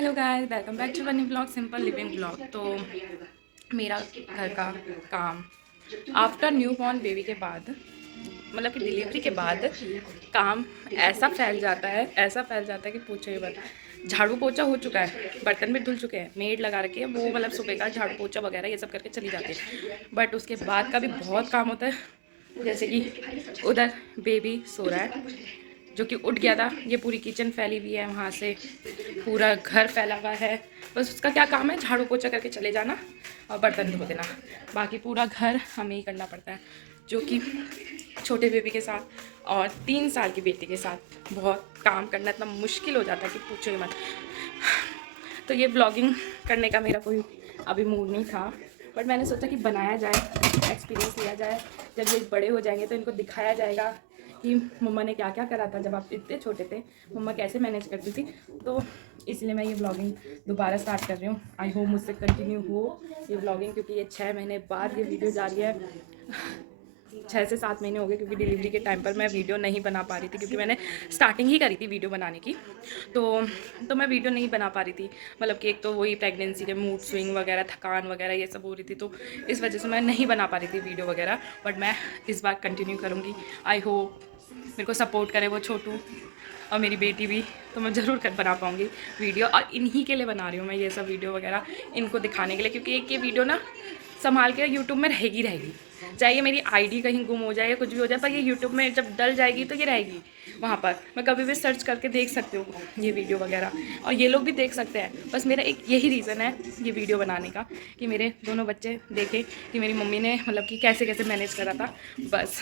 Hello guys, welcome back to new blog, simple living blog. तो मेरा घर का काम आफ्टर न्यू बॉर्न बेबी के बाद, मतलब कि डिलीवरी के बाद, काम ऐसा फैल जाता है कि पूछो ही मत। झाड़ू पोछा हो चुका है, बर्तन भी धुल चुके हैं, मेड लगा रखी है, वो मतलब सुबह का झाड़ू पोछा वगैरह ये सब करके चली जाती है। बट उसके बाद का भी बहुत काम होता है। जैसे कि उधर बेबी सो रहा है, जो कि उठ गया था। ये पूरी किचन फैली हुई है, वहाँ से पूरा घर फैला हुआ है। बस उसका क्या काम है, झाड़ू पोछा करके चले जाना और बर्तन धो देना। बाकी पूरा घर हमें ही करना पड़ता है, जो कि छोटे बेबी के साथ और 3 साल की बेटी के साथ बहुत काम करना इतना मुश्किल हो जाता है कि पूछो ही मत। तो ये ब्लॉगिंग करने का मेरा कोई अभी मूड नहीं था, बट मैंने सोचा कि बनाया जाए, एक्सपीरियंस लिया जाए। जब ये बड़े हो जाएंगे तो इनको दिखाया जाएगा कि मम्मा ने क्या क्या करा था जब आप इतने छोटे थे, मम्मा कैसे मैनेज करती थी। तो इसलिए मैं ये ब्लॉगिंग दोबारा स्टार्ट कर रही हूँ। आई होप मुझसे कंटिन्यू हो ये ब्लॉगिंग, क्योंकि ये 6 महीने बाद ये वीडियो जा रही है। 6 से 7 महीने हो गए, क्योंकि डिलीवरी के टाइम पर मैं वीडियो नहीं बना पा रही थी, क्योंकि मैंने स्टार्टिंग ही करी थी वीडियो बनाने की। तो मैं वीडियो नहीं बना पा रही थी, मतलब कि एक तो वही प्रेगनेंसी के मूड स्विंग वगैरह, थकान वगैरह ये सब हो रही थी, तो इस वजह से मैं नहीं बना पा रही थी वीडियो वगैरह। बट मैं इस बार कंटिन्यू करूँगी। आई होप मेरे को सपोर्ट करे वो छोटू और मेरी बेटी भी, तो मैं ज़रूर कर बना पाऊँगी वीडियो। और इन्हीं के लिए बना रही हूँ मैं ये सब वीडियो वगैरह, इनको दिखाने के लिए, क्योंकि एक ये वीडियो ना संभाल के यूट्यूब में रहेगी रहेगी। चाहे ये मेरी आईडी कहीं गुम हो जाए या कुछ भी हो जाए, पर ये यूट्यूब में जब डल जाएगी तो ये रहेगी वहाँ पर। मैं कभी भी सर्च करके देख सकती हूँ ये वीडियो वगैरह, और ये लोग भी देख सकते हैं। बस मेरा एक यही रीज़न है ये वीडियो बनाने का, कि मेरे दोनों बच्चे देखें कि मेरी मम्मी ने मतलब कि कैसे कैसे मैनेज करा था, बस।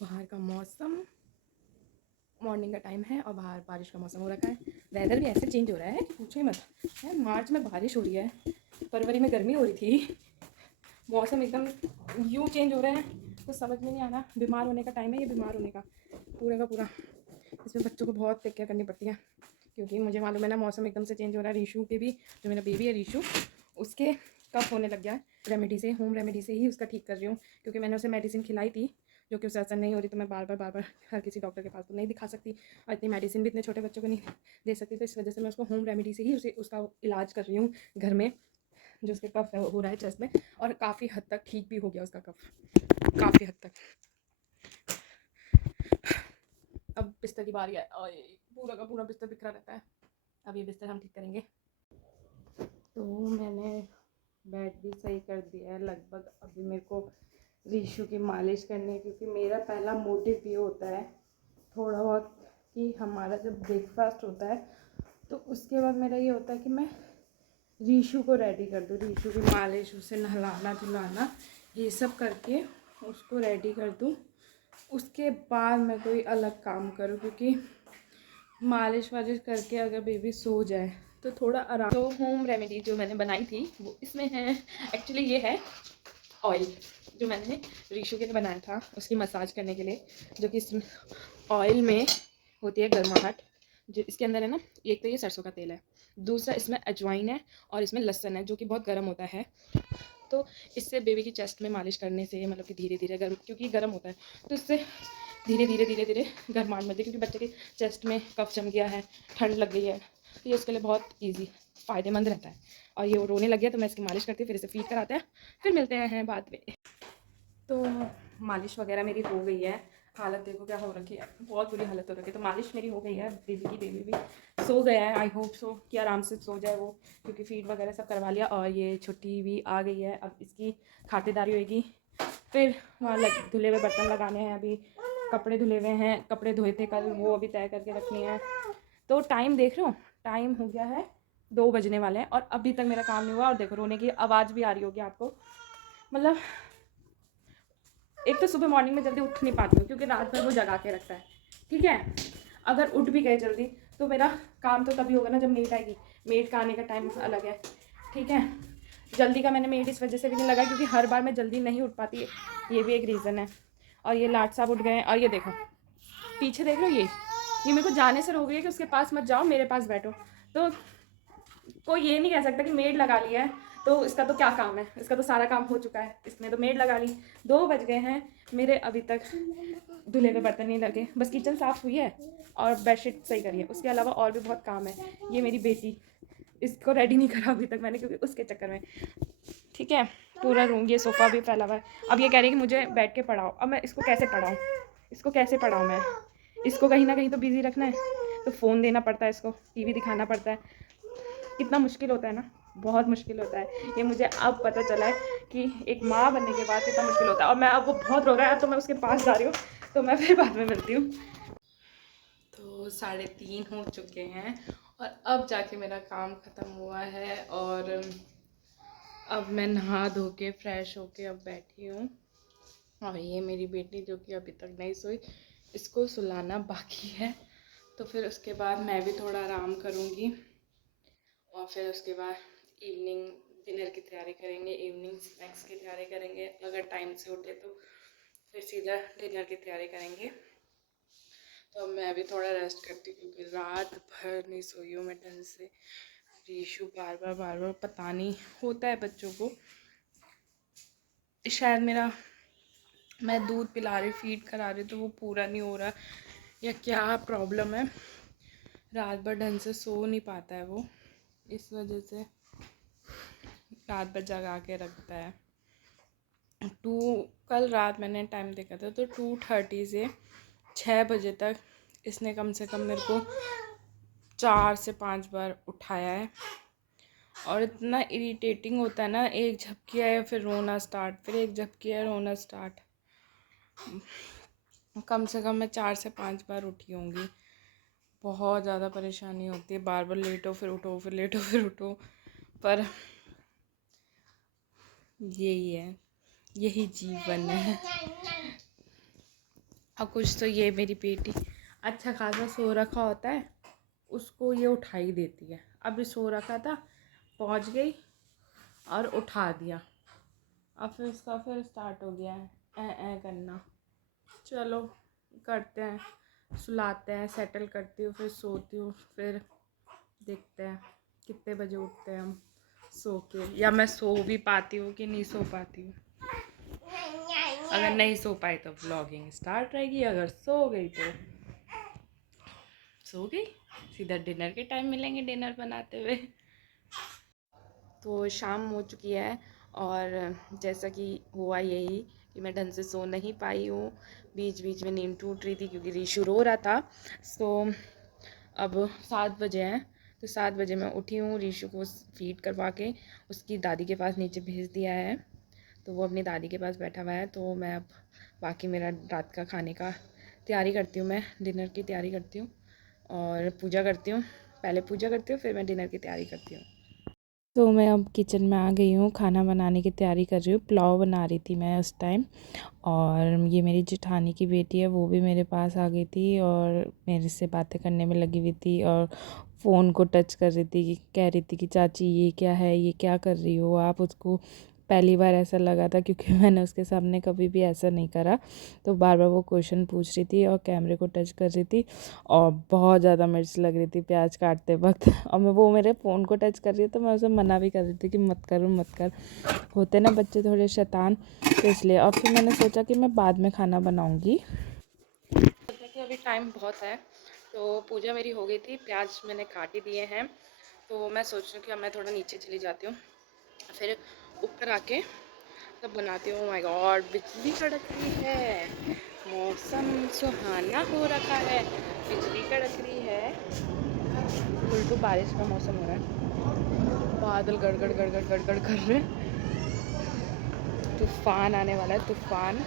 बाहर का मौसम, मॉर्निंग का टाइम है और बाहर बारिश का मौसम हो रखा है। वेदर भी ऐसे चेंज हो रहा है, पूछो ही मत। यार मार्च में बारिश हो रही है, फरवरी में गर्मी हो रही थी। मौसम एकदम यूँ चेंज हो रहा है, कुछ समझ में नहीं आ रहा। बीमार होने का टाइम है ये, बीमार होने का पूरा का पूरा। इसमें बच्चों को बहुत टेक केयर करनी पड़ती है, क्योंकि मुझे मालूम है ना, मौसम एकदम से चेंज हो रहा है। रीशू के भी, जो मेरा बेबी है रीशू, उसके कफ होने लग गया है। रेमेडी से, होम रेमेडी से ही उसका ठीक कर रही हूँ, क्योंकि मैंने उसे मेडिसिन खिलाई थी जो कि उससे असर नहीं हो रही। तो मैं बार बार हर किसी डॉक्टर के पास तो नहीं दिखा सकती, और इतनी मेडिसिन भी इतने छोटे बच्चों को नहीं दे सकती। तो इस वजह से मैं उसको होम रेमेडी से ही उसका इलाज कर रही हूँ घर में, जो उसके कफ हो रहा है चेस्ट में। और काफ़ी हद तक ठीक भी हो गया उसका कफ, काफ़ी हद तक। अब बिस्तर की बारी है, और पूरा का पूरा बिस्तर बिखरा रहता है। अब ये बिस्तर हम ठीक करेंगे। तो मैंने बेड भी सही कर दिया है लगभग। अभी मेरे को रीशू की मालिश करनी है, क्योंकि मेरा पहला मोटिव ये होता है थोड़ा बहुत, कि हमारा जब ब्रेकफास्ट होता है तो उसके बाद मेरा ये होता है कि मैं रीशू को रेडी कर दूँ, रीशू की मालिश, उसे नहलाना धुलाना ये सब करके उसको रेडी कर दूँ। उसके बाद मैं कोई अलग काम करूँ, क्योंकि मालिश वालिश करके अगर बेबी सो जाए तो थोड़ा आराम। तो होम रेमेडी जो मैंने बनाई थी वो इसमें है। एक्चुअली ये है ऑयल, जो मैंने रीशू के लिए बनाया था उसकी मसाज करने के लिए, जो कि इसमें ऑयल में होती है गर्माहट। जो इसके अंदर है ना, एक तो ये सरसों का तेल है, दूसरा इसमें अजवाइन है, और इसमें लहसुन है, जो कि बहुत गर्म होता है। तो इससे बेबी की चेस्ट में मालिश करने से, मतलब कि धीरे धीरे गर्म, क्योंकि गर्म होता है, तो इससे धीरे धीरे गर्माहट मिलती है। क्योंकि बच्चे के चेस्ट में कफ जम गया है, ठंड लग गई है, तो ये उसके लिए बहुत ईजी फ़ायदेमंद रहता है। और ये रोने लग गया तो मैं इसकी मालिश करती हूँ, फिर इसे फीड कराते हैं, फिर मिलते हैं बाद में। तो मालिश वगैरह मेरी हो गई है। हालत देखो क्या हो रखी है, बहुत बुरी हालत हो रखी है। तो मालिश मेरी हो गई है, बेबी भी सो गया है। आई होप सो कि आराम से सो जाए वो, क्योंकि फीड वगैरह सब करवा लिया। और ये छुट्टी भी आ गई है, अब इसकी खातिरदारी होगी। फिर वहाँ धुले हुए बर्तन लगाने हैं, अभी कपड़े धुले हुए हैं, कपड़े धोए थे कल, वो अभी तय करके रखनी है। तो टाइम देख रहे हो, टाइम हो गया है 2 बजने वाले हैं और अभी तक मेरा काम नहीं हुआ। और देखो रोने की आवाज़ भी आ रही होगी आपको। मतलब एक तो सुबह मॉर्निंग में जल्दी उठ नहीं पाती हूँ, क्योंकि रात भर वो जगा के रखता है, ठीक है। अगर उठ भी गए जल्दी तो मेरा काम तो तभी होगा ना जब मेड आएगी। मेड का आने का टाइम अलग है, ठीक है। जल्दी का मैंने मेड इस वजह से भी नहीं लगा क्योंकि हर बार मैं जल्दी नहीं उठ पाती, ये भी एक रीज़न है। और ये लाट साहब उठ गए हैं, और ये देखो पीछे देख रहे हो, ये मेरे को जाने से रोक रही है कि उसके पास मत जाओ, मेरे पास बैठो। तो कोई ये नहीं कह सकता कि मेड लगा लिया है तो इसका तो क्या काम है, इसका तो सारा काम हो चुका है, इसने तो मेड लगा ली। 2 बज गए हैं, मेरे अभी तक धुले हुए बर्तन नहीं लगे, बस किचन साफ़ हुई है और बेडशीट सही करी है, उसके अलावा और भी बहुत काम है। ये मेरी बेटी, इसको रेडी नहीं करा अभी तक मैंने, क्योंकि उसके चक्कर में, ठीक है। पूरा रूम, ये सोफ़ा भी फैला हुआ है। अब ये कह रही है कि मुझे बैठ के पढ़ाओ। अब मैं इसको कैसे पढ़ाऊँ, इसको कैसे पढ़ाऊँ मैं? इसको कहीं ना कहीं तो बिज़ी रखना है, तो फ़ोन देना पड़ता है, इसको टीवी दिखाना पड़ता है। कितना मुश्किल होता है ना, बहुत मुश्किल होता है। ये मुझे अब पता चला है कि एक माँ बनने के बाद कितना मुश्किल होता है। और मैं अब, वो बहुत रो रहा है, अब तो मैं उसके पास जा रही हूँ, तो मैं फिर बाद में मिलती हूँ। तो 3:30 हो चुके हैं और अब जाके मेरा काम ख़त्म हुआ है। और अब मैं नहा धो के फ्रेश होके अब बैठी हूँ। और ये मेरी बेटी जो कि अभी तक नहीं सोई, इसको सुलाना बाकी है। तो फिर उसके बाद मैं भी थोड़ा आराम करूँगी और फिर उसके बाद इवनिंग डिनर की तैयारी करेंगे, इवनिंग स्नैक्स की तैयारी करेंगे। अगर टाइम से उठे तो फिर सीधा डिनर की तैयारी करेंगे। तो अब मैं भी थोड़ा रेस्ट करती हूँ, क्योंकि रात भर नहीं सोई हूँ मैं ढंग से। रीशु बार बार पता नहीं होता है बच्चों को, शायद मेरा, मैं दूध पिला रही, फीड करा रही, तो वो पूरा नहीं हो रहा या क्या प्रॉब्लम है। रात भर ढंग से सो नहीं पाता है वो, इस वजह से रात भर जगा के रखता है। कल रात मैंने टाइम देखा था तो 2:30 से 6 बजे तक इसने कम से कम मेरे को 4 से 5 बार उठाया है। और इतना इरिटेटिंग होता है ना, एक झपकी आया फिर रोना स्टार्ट, फिर एक झपकी आया रोना स्टार्ट। कम से कम मैं 4 से 5 बार उठी होंगी। बहुत ज़्यादा परेशानी होती है, बार बार लेटो फिर उठो, फिर लेटो फिर उठो। पर यही है, यही जीवन है। अब कुछ तो ये मेरी बेटी अच्छा खासा सो रखा होता है, उसको ये उठा ही देती है। अभी सो रखा था, पहुंच गई और उठा दिया। अब फिर उसका फिर स्टार्ट हो गया है ए करना। चलो करते हैं, सुलाते हैं, सेटल करती हूँ, फिर सोती हूँ, फिर देखते हैं कितने बजे उठते हैं हम सो के, या मैं सो भी पाती हूँ कि नहीं सो पाती हूँ। अगर नहीं सो पाई तो व्लॉगिंग स्टार्ट रहेगी, अगर सो गई तो सो गई। सीधा डिनर के टाइम मिलेंगे डिनर बनाते हुए। तो शाम हो चुकी है और जैसा कि हुआ यही कि मैं ढंग से सो नहीं पाई हूँ, बीच बीच में नींद टूट रही थी क्योंकि रीशु रो रहा था। सो अब 7 बजे हैं, तो 7 बजे मैं उठी हूँ, रीशु को फीड करवा के उसकी दादी के पास नीचे भेज दिया है, तो वो अपनी दादी के पास बैठा हुआ है। तो मैं अब बाकी मेरा रात का खाने का तैयारी करती हूँ, मैं डिनर की तैयारी करती हूँ और पूजा करती हूँ। पहले पूजा करती हूँ, फिर मैं डिनर की तैयारी करती हूँ। तो मैं अब किचन में आ गई हूँ, खाना बनाने की तैयारी कर रही हूँ। पुलाव बना रही थी मैं उस टाइम, और ये मेरी जेठानी की बेटी है, वो भी मेरे पास आ गई थी और मेरे से बातें करने में लगी हुई थी और फ़ोन को टच कर रही थी, कह रही थी कि चाची ये क्या है, ये क्या कर रही हो आप। उसको पहली बार ऐसा लगा था, क्योंकि मैंने उसके सामने कभी भी ऐसा नहीं करा। तो बार बार वो क्वेश्चन पूछ रही थी और कैमरे को टच कर रही थी, और बहुत ज़्यादा मिर्च लग रही थी प्याज काटते वक्त। और वो मेरे फ़ोन को टच कर रही है, तो मैं उसे मना भी कर रही थी कि मत करो मत कर। होते ना बच्चे थोड़े शैतान, तो इसलिए। और फिर मैंने सोचा कि मैं बाद में खाना बनाऊँगी, कि अभी टाइम बहुत है। तो पूजा मेरी हो गई थी, प्याज मैंने काट ही दिए हैं। तो मैं सोच रही हूँ कि अब मैं थोड़ा नीचे चली जाती हूँ, फिर ऊपर आके तब बनाती हूँ। माय गॉड, बिजली कड़क रही है, मौसम सुहाना हो रखा है, बिजली कड़क रही है, उल्टू बारिश का मौसम हो रहा है, बादल गड़गड़ गड़गड़ गड़गड़ कर रहे हैं, तूफान आने वाला है, तूफान।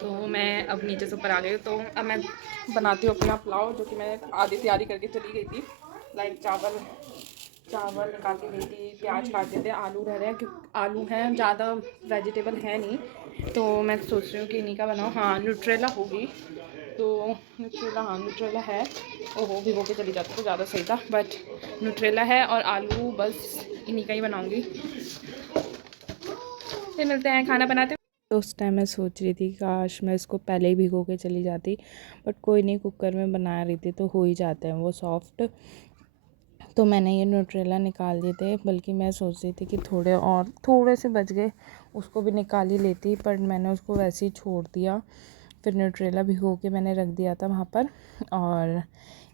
तो मैं अब नीचे से ऊपर आ गई हूँ, तो अब मैं बनाती हूँ अपना पुलाव, जो कि मैं आधी तैयारी करके चली गई थी। लाइक चावल निकाल के गई थी, प्याज काट देते, आलू रह रहे हैं क्योंकि आलू हैं, ज़्यादा वेजिटेबल है नहीं, तो मैं सोच रही हूँ कि इन्हीं का बनाऊँ। हाँ, न्यूट्रेला होगी, तो न्यूट्रेला है। ओहो, भिगो के चली जाती तो ज़्यादा सही था, बट न्यूट्रेला है और आलू बस इन्हीं का ही बनाऊँगी। फिर मिलते हैं खाना बनाते। तो उस टाइम मैं सोच रही थी काश मैं इसको पहले ही भिगो के चली जाती, बट कोई नहीं, कुकर में बना रही थी तो हो ही जाते हैं वो सॉफ्ट। तो मैंने ये न्यूट्रेला निकाल दिए थे, बल्कि मैं सोच रही थी कि थोड़े से बच गए, उसको भी निकाल ही लेती, पर मैंने उसको वैसे ही छोड़ दिया। फिर न्यूट्रेला भिगो के मैंने रख दिया था वहाँ पर, और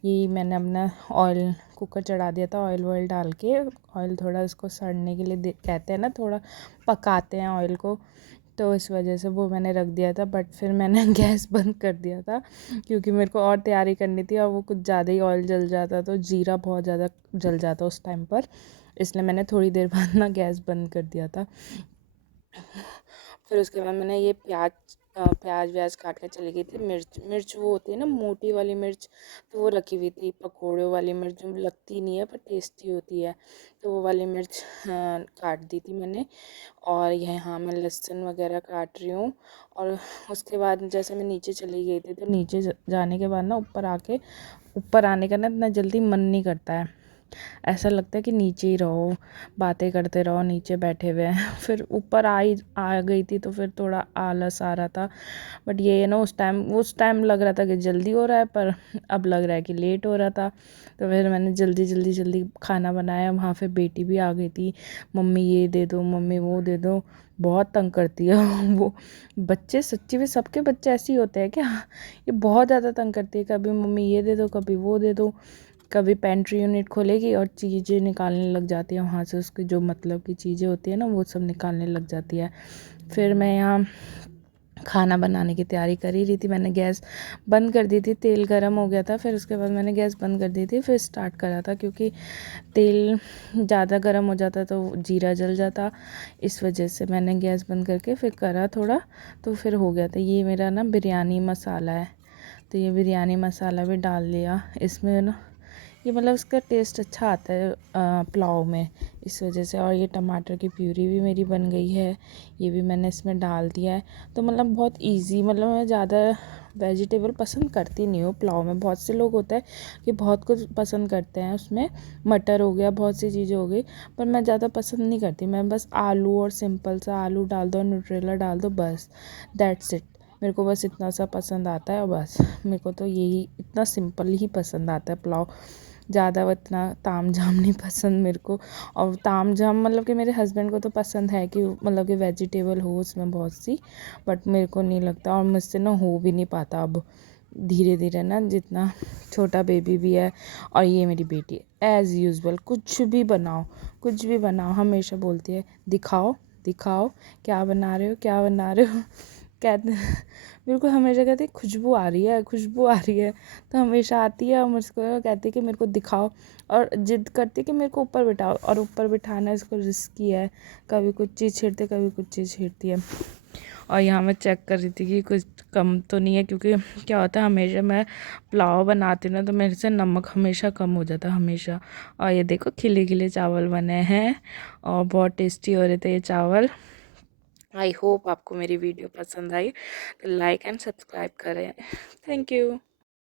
ये मैंने अपना ऑयल कुकर चढ़ा दिया था, ऑयल डाल के, ऑयल थोड़ा इसको सड़ने के लिए कहते हैं ना, थोड़ा पकाते हैं ऑयल को, तो इस वजह से वो मैंने रख दिया था। बट फिर मैंने गैस बंद कर दिया था, क्योंकि मेरे को और तैयारी करनी थी और वो कुछ ज़्यादा ही ऑयल जल जाता, तो जीरा बहुत ज़्यादा जल जाता उस टाइम पर, इसलिए मैंने थोड़ी देर बाद ना गैस बंद कर दिया था। फिर उसके बाद मैंने ये प्याज व्याज काट के चली गई थी। मिर्च वो होती है ना मोटी वाली मिर्च, तो वो रखी हुई थी, पकोड़े वाली मिर्च जो लगती नहीं है पर टेस्टी होती है, तो वो वाली मिर्च काट दी थी मैंने। और यह हाँ, मैं लहसुन वगैरह काट रही हूँ। और उसके बाद जैसे मैं नीचे चली गई थी, तो नीचे जाने के बाद ना ऊपर आने का ना इतना जल्दी मन नहीं करता है, ऐसा लगता है कि नीचे ही रहो, बातें करते रहो, नीचे बैठे हुए हैं। फिर ऊपर आ गई थी, तो फिर थोड़ा आलस आ रहा था, बट ये है ना, उस टाइम लग रहा था कि जल्दी हो रहा है, पर अब लग रहा है कि लेट हो रहा था। तो फिर मैंने जल्दी खाना बनाया। वहाँ फिर बेटी भी आ गई थी, मम्मी ये दे दो, मम्मी वो दे दो, बहुत तंग करती है वो। बच्चे सच्ची में, सबके बच्चे ऐसे ही होते हैं क्या, ये बहुत ज़्यादा तंग करती है, कभी मम्मी ये दे दो, कभी वो दे दो, कभी पेंट्री यूनिट खोलेगी और चीज़ें निकालने लग जाती है वहाँ से, उसकी जो मतलब की चीज़ें होती है ना, वो सब निकालने लग जाती है। फिर मैं यहाँ खाना बनाने की तैयारी कर ही रही थी, मैंने गैस बंद कर दी थी, तेल गर्म हो गया था, फिर उसके बाद मैंने गैस बंद कर दी थी, फिर स्टार्ट करा था, क्योंकि तेल ज़्यादा गर्म हो जाता तो जीरा जल जाता, इस वजह से मैंने गैस बंद करके फिर करा थोड़ा, तो फिर हो गया था। ये मेरा ना बिरयानी मसाला है, तो ये बिरयानी मसाला भी डाल लिया इसमें ना, ये मतलब इसका टेस्ट अच्छा आता है पुलाव में, इस वजह से। और ये टमाटर की प्यूरी भी मेरी बन गई है, ये भी मैंने इसमें डाल दिया है। तो मतलब बहुत इजी, मतलब मैं ज़्यादा वेजिटेबल पसंद करती नहीं हूँ पुलाव में। बहुत से लोग होता है कि बहुत कुछ पसंद करते हैं उसमें, मटर हो गया, बहुत सी चीज़ें हो गई, पर मैं ज़्यादा पसंद नहीं करती। मैं बस आलू और सिंपल सा आलू डाल दो, न्यूट्रेला डाल दो, बस दैट्स इट। मेरे को बस इतना सा पसंद आता है, और बस मेरे को तो यही इतना सिंपल ही पसंद आता है पुलाव, ज़्यादा इतना ताम झाम नहीं पसंद मेरे को। और ताम झाम मतलब कि मेरे हस्बैंड को तो पसंद है कि मतलब कि वेजिटेबल हो उसमें बहुत सी, बट मेरे को नहीं लगता, और मुझसे ना हो भी नहीं पाता अब धीरे धीरे ना, जितना छोटा बेबी भी है। और ये मेरी बेटी एज़ यूजुअल कुछ भी बनाओ हमेशा बोलती है दिखाओ दिखाओ, क्या बना रहे हो, क्या बना रहे हो। कहते मेरे को हमेशा कहती है खुशबू आ रही है, खुशबू आ रही है, तो हमेशा आती है और मुझको कहती है कि मेरे को दिखाओ, और जिद करती है कि मेरे को ऊपर बिठाओ, और ऊपर बिठाना इसको रिस्की है, कभी कुछ चीज़ छेड़ती है, कभी कुछ चीज़ छेड़ती है। और यहाँ मैं चेक कर रही थी कि कुछ कम तो नहीं है, क्योंकि क्या होता है हमेशा मैं पुलाव बनाती हूँ ना, तो मेरे से नमक हमेशा कम हो जाता है हमेशा। और ये देखो खिले खिले चावल बने हैं, और बहुत टेस्टी हो रहे थे ये चावल। आई होप आपको मेरी वीडियो पसंद आई, तो लाइक एंड सब्सक्राइब करें। Thank you.